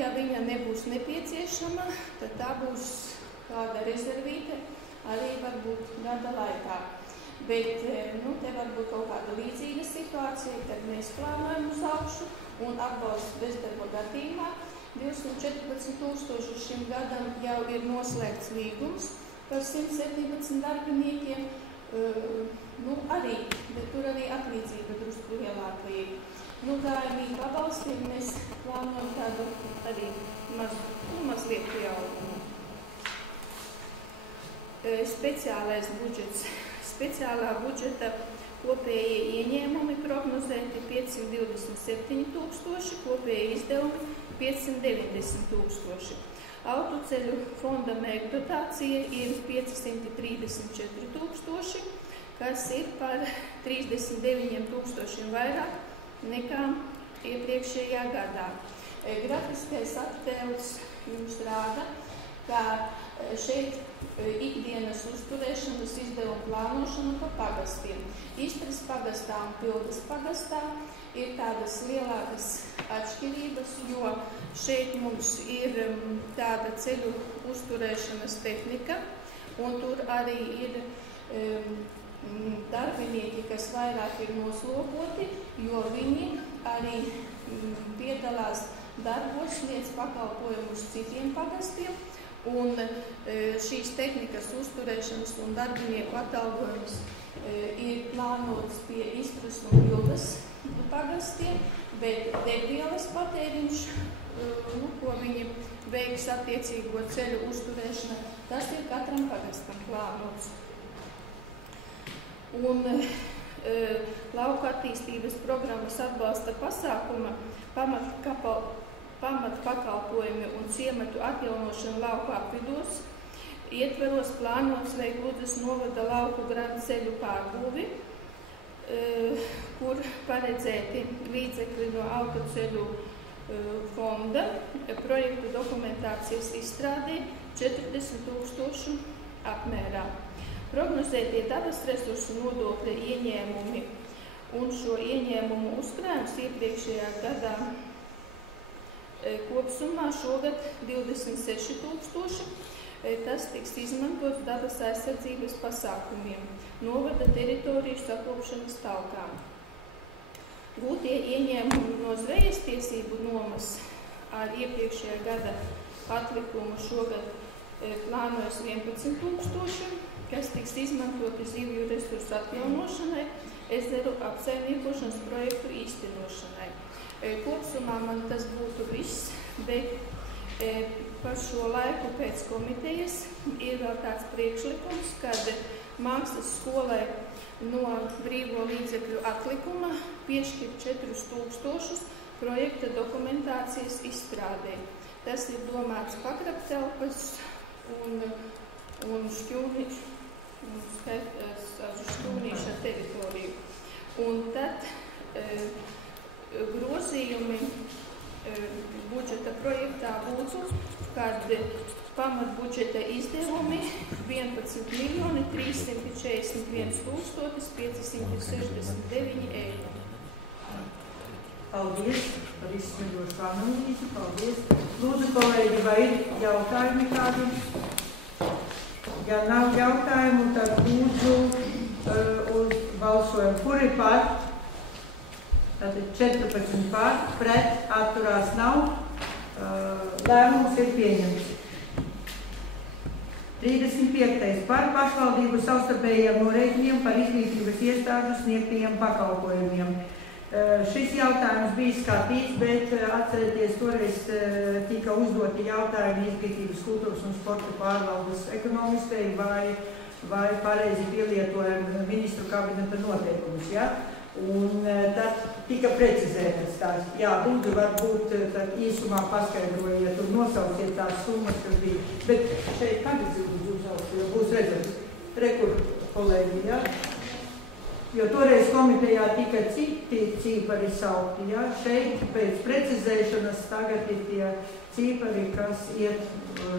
Ja viņa nebūs nepieciešama, tad tā būs kāda rezervīte arī varbūt gada laikā. Bet te var būt kaut kāda līdzīga situācija, kad mēs plānojam uz augšu un atbalstu bezdarba gadījumā. 214 tūkstoši šim gadam jau ir noslēgts līgums par 117 darbiniekiem, arī, bet tur arī atlīdzība drusku lielāka ir. Gājamību pabalstiem mēs plānojam tādu arī mazliet pieaugumu. Speciālais budžets. Speciālā budžeta kopējie ieņēmumi prognozēti 527 tūkstoši, kopējie izdevumi 590 tūkstoši. Autoceļu fonda mērķa dotācija ir 534 000, kas ir par 39 000 vairāk nekā iepriekšējā gadā. Grafiskais attēls jums rāda, ka šeit ikdienas uzturēšanas izdevuma plānošana pa pagastiem. Istras pagastā un Pildas pagastā ir tādas lielākas atšķirības, jo šeit mums ir tāda ceļu uzturēšanas tehnika, un tur arī ir darbinieki, kas vairāk ir noslogoti, jo viņi arī piedalās darbos, sniedz pakalpojumus citiem pagastiem, un šīs tehnikas uzturēšanas un darbinieku atalgojums ir plānots pie Istras un Pildas pagastiem, bet degvielas patēriņš, ko viņi veiks attiecīgo ceļu uzturēšana, tas ir katram pagastam plānots. Un lauka attīstības programmas atbalsta pasākuma pamatpakalpojumi un ciematu atjaunošana lauku apvidos ietveros plānots veikt Ludzas novada lauku grantceļu pārbūvi, kur paredzēti līdzekļi no autoceļu fonda projektu dokumentācijas izstrādē 40 000 apmērā. Prognozētie dabas resursu nodokļa ieņēmumi un šo ieņēmumu uzkrājums iepriekšējā gadā kopsumā šogad 26 000. Tas tiks izmantots dabas aizsardzības pasākumiem, novada teritoriju sakopšanas talkām. Gūtie ieņēmumi no zvejas tiesību nomas ar iepriekšējā gada atlikumu šogad plānojas 11 000, kas tiks izmantoti zivju resursu atjaunošanai, ezeru apsaimniekošanas projektu īstenošanai. Kopsumā man tas būtu viss, bet par šo laiku pēc komitejas ir vēl tāds priekšlikums, kad mākslas skolai no brīvo līdzekļu atlikuma piešķirt 4 000 projekta dokumentācijas izstrādē. Tas ir domāts pakraptelpas un šķūnīša teritoriju. Un tad grozījumi budžeta projektā būtu, kad pamatbudžeta izdevumi 11 341 569 eiro. Paldies par izsmeļošu analīzi. Paldies. Lūdzu, kolēģi, vai ir jautājumi kādi? Ja nav jautājumu, tad lūdzu uz balsojumu. Kur ir par? Tātad 14 par, pret, atturās nav. Lēmums ir pieņemts. 35. par pašvaldību savstarpējiem norēķiniem par izglītības iestāžu sniegtajiem pakalpojumiem. Šis jautājums bija skatīts, bet atcerieties, toreiz tika uzdoti jautājumi izglītības, kultūras un sporta pārvaldes ekonomistei, vai pareizi pielietojam ministru kabineta noteikumus. Ja? Un tad tika precizētas tās. Jā, lūdzu, varbūt tad īsumā paskaidrojiet un nosauciet tās summas, kas bija. Bet šeit tagad būs redzams. Rekur, kolēģi, ja? Jo toreiz komitejā tika citi cīpari saukti, ja? Šeit pēc precizēšanas tagad ir tie cīpari, kas iet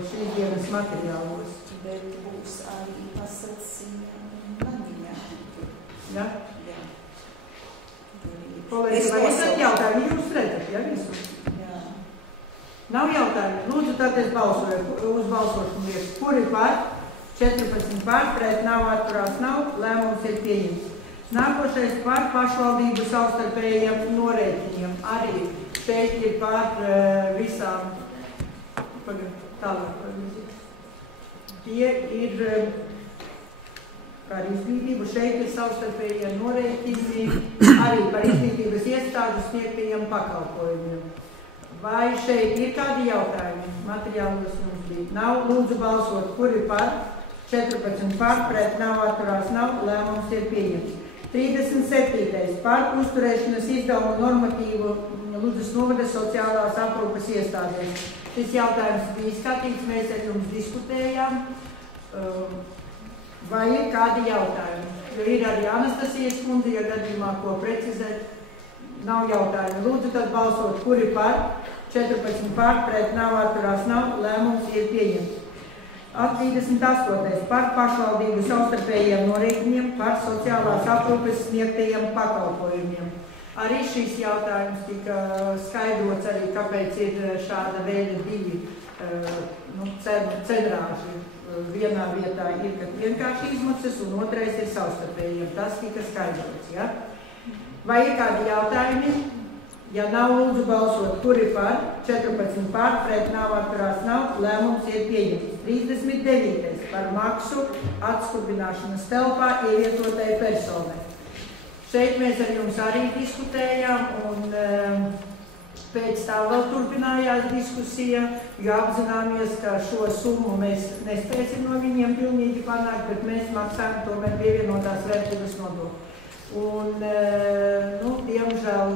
šīs dienas materiālos. Bet būs arī pasauciņa mandiņā. Ja? Kolēģi, vai esat jautājumi? Jūs redzat, ja, visu? Jā. Nav jautājumi. Lūdzu, tātad balsojumu uz balsošanu lieku. Kur ir par? 14 par, pret nav, atturās nav. Lēmums ir pieņemts. Nākošais par pašvaldību savstarpējiem norēķiniem. Arī šeit ir par visām. Tālāk. Tie ir par izglītību. Šeit ir savstarpējie norēķini arī par izglītības iestāžu sniegtajiem pakalpojumiem. Vai šeit ir kādi jautājumi? Materiālos jums bija. Nav. Lūdzu balsot. Kur ir par? 14 par, pret nav, atturās nav. Lēmums ir pieņemts. 37. Par uzturēšanas izdevumu normatīvu Ludzas novada sociālās aprūpes iestādēs. Šis jautājums bija skatīts, mēs ar jums diskutējām. Vai ir kādi jautājumi? Jo ir arī Anastasijas kundze, ja gadījumā ko precizēt, nav jautājumi. Lūdzu tad balsot, kuri par, 14 par, pret nav, atturās nav, lēmums ir pieņemts. 38. Par pašvaldību savstarpējiem norēķiniem par sociālās aprūpes sniegtajiem pakalpojumiem. Arī šis jautājums tika skaidrots arī, kāpēc ir šāda veida divi cenrāži. Vienā vietā ir, kad vienkārši izmaksas, un otrais ir savstarpējiem. Tas tika skaidrots, ja? Vai ir kādi jautājumi? Ja nav, lūdzu balsot, kuri par, 14 par, pret nav, atturās nav, lēmums ir pieņemts. 39. Par maksu atskubināšanas telpā ievietotai personai. Šeit mēs ar jums arī diskutējām, un pēc tā vēl turpinājās diskusija, jo apzināmies, ka šo summu mēs nespēsim no viņiem pilnīgi panākt, bet mēs maksājam tomēr pievienotās vērtības nodokli. Un, diemžēl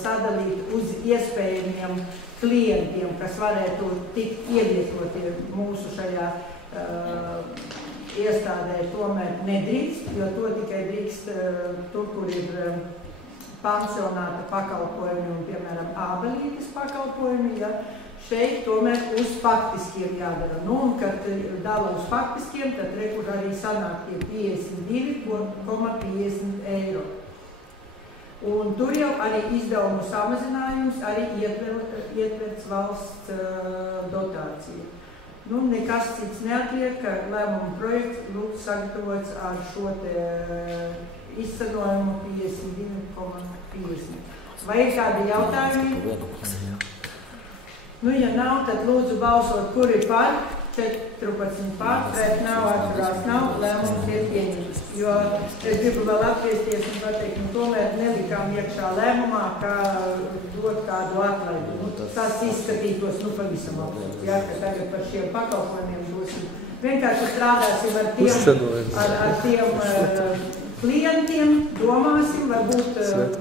sadalīt uz iespējamiem klientiem, kas varētu tikt ievietoti mūsu šajā iestādē, tomēr nedrīkst, jo to tikai drīkst tur, kur ir pansionāta pakalpojumi un, piemēram, ābelītes pakalpojumi, ja šeit tomēr uz faktiskiem jādara. Un, kad dala uz faktiskiem, tad rekur arī sanāk tie 52,50 eiro. Un tur jau arī izdevumu samazinājums arī ietverts valsts dotācija. Nekas cits neatliek, ka lēmuma projekts lūdzu sagatavots ar šo te izcenojumu 52,50. Vai ir kādi jautājumi? Ja nav, tad lūdzu balsot, kuri par, 14 par, pret nav, atturās nav, lēmums ir pieņemts. Jo es gribu vēl atgriezties un pateikt, tomēr nelikām iekšā lēmumā, kā dot kādu atlaidu. Tas izskatītos, pavisam absolūti, ja, ka tagad par šiem pakalpojumiem būsim. Vienkārši strādāsim ar tiem klientiem, domāsim, varbūt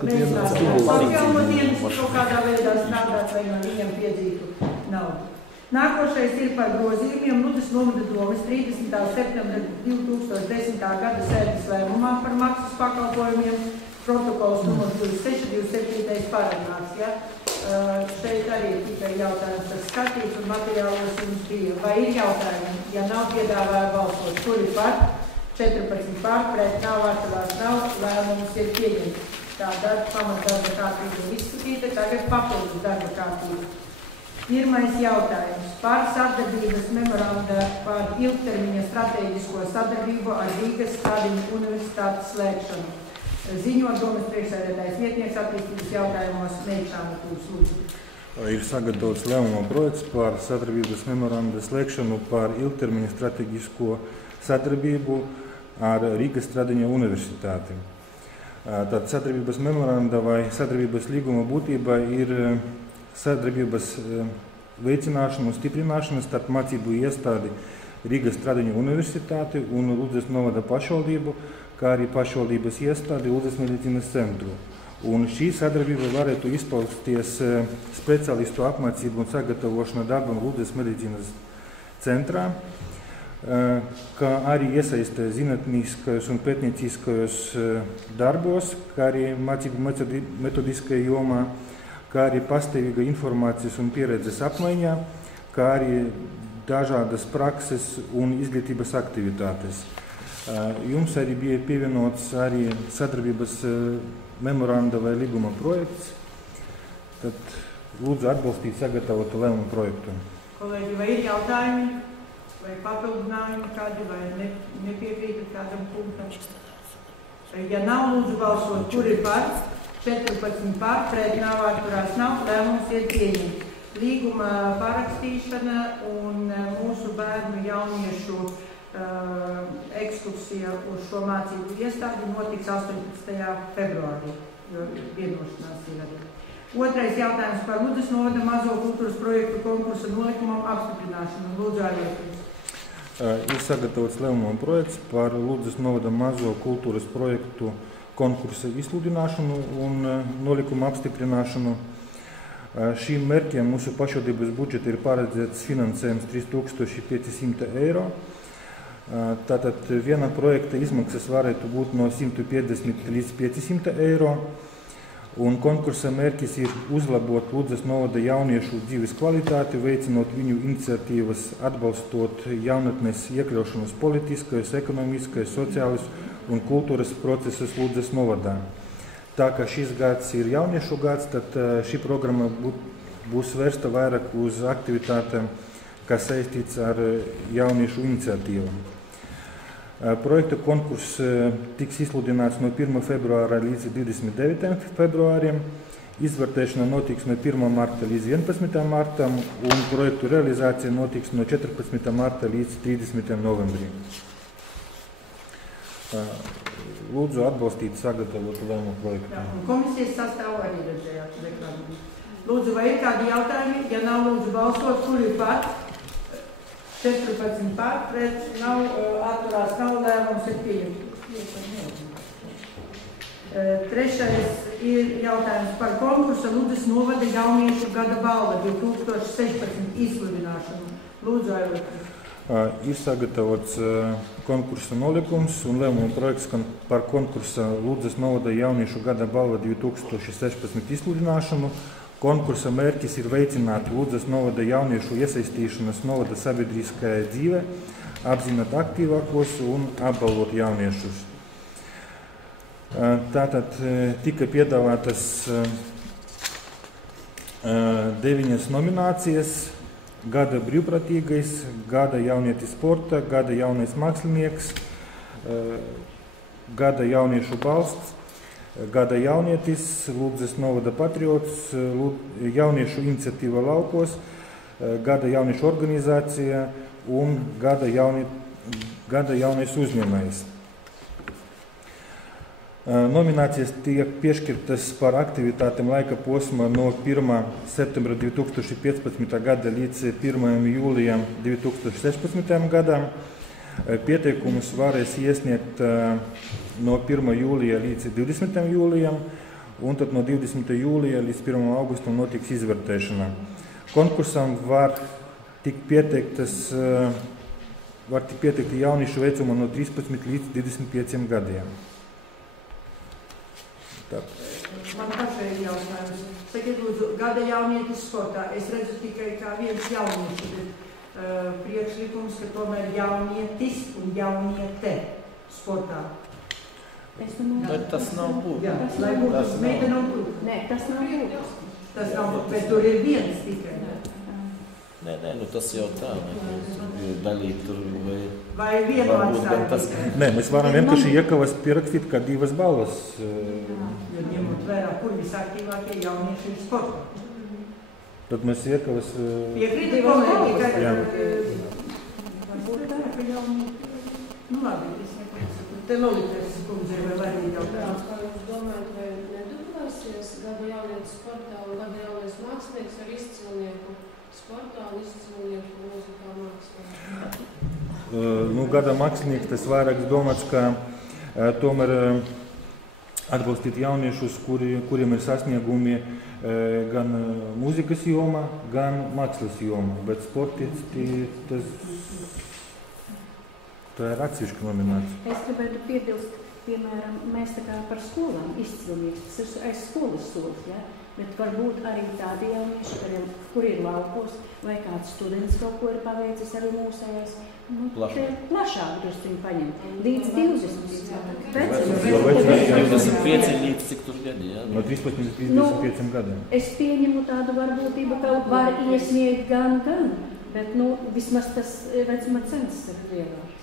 mēģināsim sociālo dienas kaut kādā veidā strādāt, vai no viņiem piedzītu naudu. Nākošais ir par grozījumiem Ludzas novada domes 30. septembra 2010. gada sēdes lēmumā par maksas pakalpojumiem, protokols numurs 26.27. parunāts. Ja? Šeit arī tikai jautājums tas skatīts un materiālos jums bija. Vai ir jautājumi? Ja nav, piedāvāja balsot, kuri par? 14 par, pret nav, atturās nav, lēmums ir pieņemts. Tā pamatdarba kārtība ir izskatīta, tagad papildus darba kārtība. Pirmais jautājums par sadarbības memoranda par ilgtermiņa stratēģisko sadarbību ar Rīgas Stradiņu universitātes slēgšanu. Ziņo domes priekšsēdētājs vietnieks attīstības jautājumos Meikšāna Kūs. Ir sagatavots lēmuma projekts par sadarbības memoranda slēgšanu par ilgtermiņa stratēģisko sadarbību ar Rīgas Stradiņa universitāti. Tad sadarbības memoranda vai sadarbības līguma būtība ir sadarbības veicināšana un stiprināšana starp mācību iestādi Rīgas Stradiņa universitāti un Ludzas novada pašvaldību, kā arī pašvaldības iestādi Ludzas medicīnas centru. Un šī sadarbība varētu izpausties speciālistu apmācību un sagatavošana darbam Ludzas medicīnas centrā, kā arī iesaista zinātniskajos un pētnieciskajos darbos, kā arī mācību metodiskajā jomā, kā arī pastāvīga informācijas un pieredzes apmaiņā, kā arī dažādas prakses un izglītības aktivitātes. Jums arī bija pievienots arī sadarbības memoranda vai līguma projekts. Tad lūdzu atbalstīt sagatavotu lēmumu projektu. Kolēģi, vai ir jautājumi, vai papildinājumi kādi, vai nepiekrītat kādam punktam? Ja nav, lūdzu balsot, kur ir par? 14 par, pret nav, atturās nav, lēmums ir pieņemts. Līguma parakstīšana un mūsu bērnu jauniešu ekskursija uz šo mācību iestādi notiks 18. februārī, jo vienošanās ir arī. Otrais jautājums par Ludzas novada mazo kultūras projektu konkursa nolikumam apstiprināšanu. Lūdzu, Ārlietums. Ir sagatavots lēmuma projekts par Ludzas novada mazo kultūras projektu konkursa izsludināšanu un nolikuma apstiprināšanu. Šīm mērķiem mūsu pašvaldības budžeta ir paredzēts finansējums 3500 eiro. Tātad viena projekta izmaksas varētu būt no 150 līdz 500 eiro. Un konkursa mērķis ir uzlabot Ludzas novada jauniešu dzīves kvalitāti, veicinot viņu iniciatīvas, atbalstot jaunatnes iekļaušanos politiskajos, ekonomiskajos, sociālajos un kultūras procesus Ludzas novadā. Tā kā šis gads ir jauniešu gads, tad šī programma būs vērsta vairāk uz aktivitātēm, kas saistīts ar jauniešu iniciatīvu. Projekta konkurss tiks izsludināts no 1. februāra līdz 29. februārim. Izvērtēšana notiks no 1. marta līdz 11. martam un projektu realizācija notiks no 14. marta līdz 30. novembrim. Lūdzu atbalstīt sagatavotu lēmumu projektu. Komisijas sastāvu arī redzējāt deklarāciju. Lūdzu, vai ir kādi jautājumi? Ja nav, lūdzu balsot, kur ir par? 14 par, pret, nav, atturās, nav, lēmums ir pieņemts. Trešais ir jautājums par konkursa Ludzas novada jauniešu gada balva 2016 izsludināšanu. Lūdzu, Ailīte. Ir sagatavots konkursa nolikums un lēmuma projekts par konkursa Ludzas novada jauniešu gada balva 2016 izsludināšanu. Konkursa mērķis ir veicināt Ludzas novada jauniešu iesaistīšanas novada sabiedriskajā dzīvē, apzināt aktīvākos un apbalvot jauniešus. Tātad tika piedāvātas 9 nominācijas: gada brīvprātīgais, gada jaunietis sporta, gada jaunais mākslinieks, gada jauniešu balsts, gada jaunietis, Ludzas novada patriots, jauniešu iniciatīva laukos, gada jauniešu organizācija un gada jaunais uzņēmējs. Nominācijas tiek piešķirtas par aktivitātēm laika posmā no 1. septembra 2015. gada līdz 1. jūlijam 2016. gadam. Pieteikumus varēs iesniegt no 1. jūlija līdz 20. jūlijam, un tad no 20. jūlija līdz 1. augustam notiks izvērtēšana. Konkursam var tikt pieteikti jauniešu vecumā no 13 līdz 25 gadiem. Tā. Man pašai ir jautājums. Sakiet, lūdzu, gada jaunietis sportā. Es redzu tikai kā viens jaunietis, bet priekšlikums, ka tomēr jaunietis un jauniete sportā. Bet tas nav būtu. Jā, lai būtu meitene un puika. Nē, tas nav būtu. Tas nav būtu, bet tur ir viens tikai. Nē, nu tas jau tā, daļīt tur vai vienu atstāt. Nē, mēs varam vienkārši iekavas pierakstīt kā 2 balvas. Jo ņemot vērā, kur visaktīvākie jaunieši ir sportā. Tad mēs iekavas... Piekrīti kolēģi, ka... Jā. Varbūt tā, ka jaunieti... Nu labi, es nepasaku. Te Lolites kundze vai arī jautājums. Kā jūs domājat, vai nedublēsies gada jaunietis sportā un gada jaunies mākslinieks ar izcilnieku sportā un izcilnieku mūzikā mākslā? Gada mākslinieks tas vairāk domāts, ka tomēr atbalstīt jauniešus, kuriem ir sasniegumi gan mūzikas jomā, gan mākslas jomā, bet sports tā ir atsevišķa nominācija. Es gribētu piebilst, piemēram, mēs tā kā par skolām izcilnieks, tas ir aiz skolas solis, ja? Bet varbūt arī tādi jaunieši, kur ir laukos, vai kāds students kaut ko ir paveicis arī mūsējās, plašāk drusciņi paņemt. Līdz 20. 25 līdz cik tur gadi, jā? No 13 līdz 25 gadiem. Es pieņemu tādu varbūtību, ka var iesniegt gan, bet vismaz tas vecuma census ir lielāks.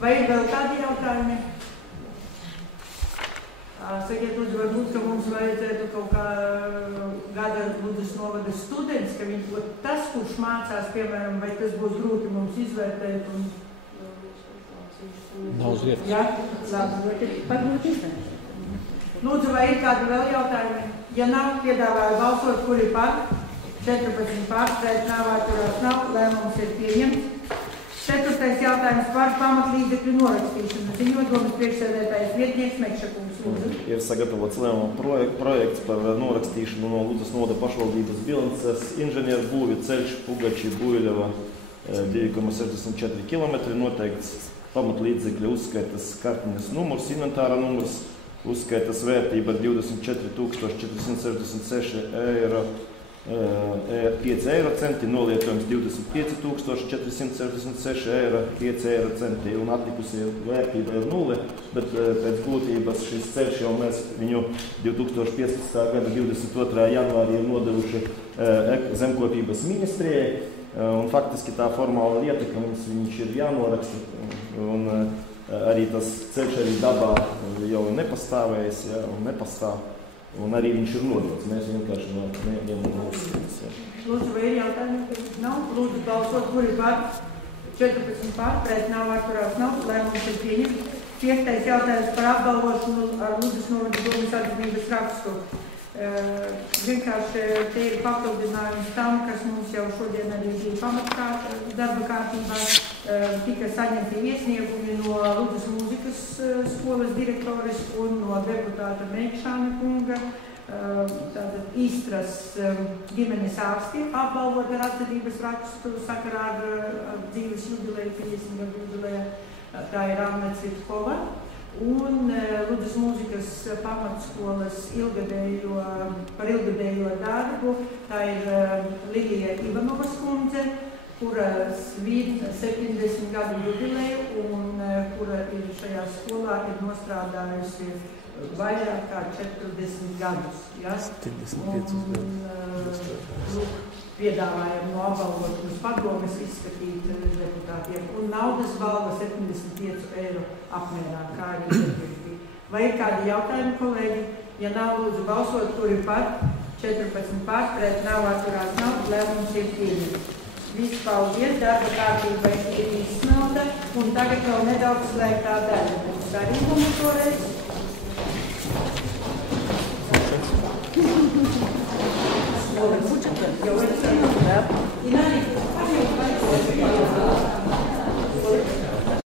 Vai ir vēl kādi jautājumi? Sakiet, lūdzu, varbūt, ka mums vajadzētu kaut kā gada Ludzas novada students, ka viņš tas, kurš mācās, piemēram, vai tas būs grūti mums izvērtēt un... Nav uz vietas. Jā, labi. Varbūt izvērtēt. Lūdzu, vai ir kādi vēl jautājumi? Ja nav, piedāvāju balsot, kur ir par? 14 par, pret nav, atturās nav, lēmums ir pieņemts. 4. jautājums par pamatlīdzekļu norakstīšanu. Ziņodomas priekšsēdētājas vietnieks Mekšakungs. Lūdzu. Ir sagatavots lēmuma projekts par norakstīšanu no Ludzas novada pašvaldības bilances inženieru būvi ceļš Pugači Buļļava 2,64 km, noteikts pamatlīdzekļu uzskaitas kartiņas numurs, inventāra numurs, uzskaitas vērtība 24 466 eiro. 5 eiro centi, nolietojums 25 466 eiro, 5 eiro centi un atlikusie vērtība ir 0, bet pēc būtības šis ceļš jau mēs viņu 2015. gada 22. janvārī ir nodevuši zemkopības ministrijai, un faktiski tā formāla lieta, ka mums viņš ir jānoraksta, un arī tas ceļš arī dabā jau ir nepastāvējis, ja, un nepastāv. Un arī viņš ir nodots. Mēs vienkārši nevienam uzskatās. Lūdzu, vai ir jautājumi? Nav. Lūdzu, balsot, kur ir par 14 pār, pret nav, atturās nav. Lēmums ir pieņemts. 5. jautājums par apbalvošanu ar Ludzas novada domas atbildības rakstu. Vienkārši te ir papildinājums tam, kas mums jau šodien arī bija darba kārtībā. Tika saņemti iesniegumi no Ludzas mūzikas skolas direktores un no deputāta Meikšāna kunga. Tātad Istras ģimenes ārsti apbalvot ar atcerības rakstu sakarā ar dzīves jubileju, 50 gadu jubileju. Tā ir Anna Citkova. Un Ludzas mūzikas pamatskolas par ilgadējo darbu. Tā ir Lidija Ivanovas kundze, kura svin 70 gadu jubileju un kura ir šajā skolā ir nostrādājusi vairāk kā 40 gadus. Ja? 75 gadus. Piedāvājam no apbalvošanas padomes izskatīt deputātiem. Un naudas balva 75 eiro apmērā, kā arī iepriekti. Vai ir kādi jautājumi, kolēģi? Ja nav, lūdzu balsot, kur ir par 14 pār, pret nav, atturās nav, lēmums ir pieņemts. Viss paldies, darba kārtība ir izsmelta, un tagad vēl nedaudz slēgtā daļa. Mums darījumu toreiz. Jau ir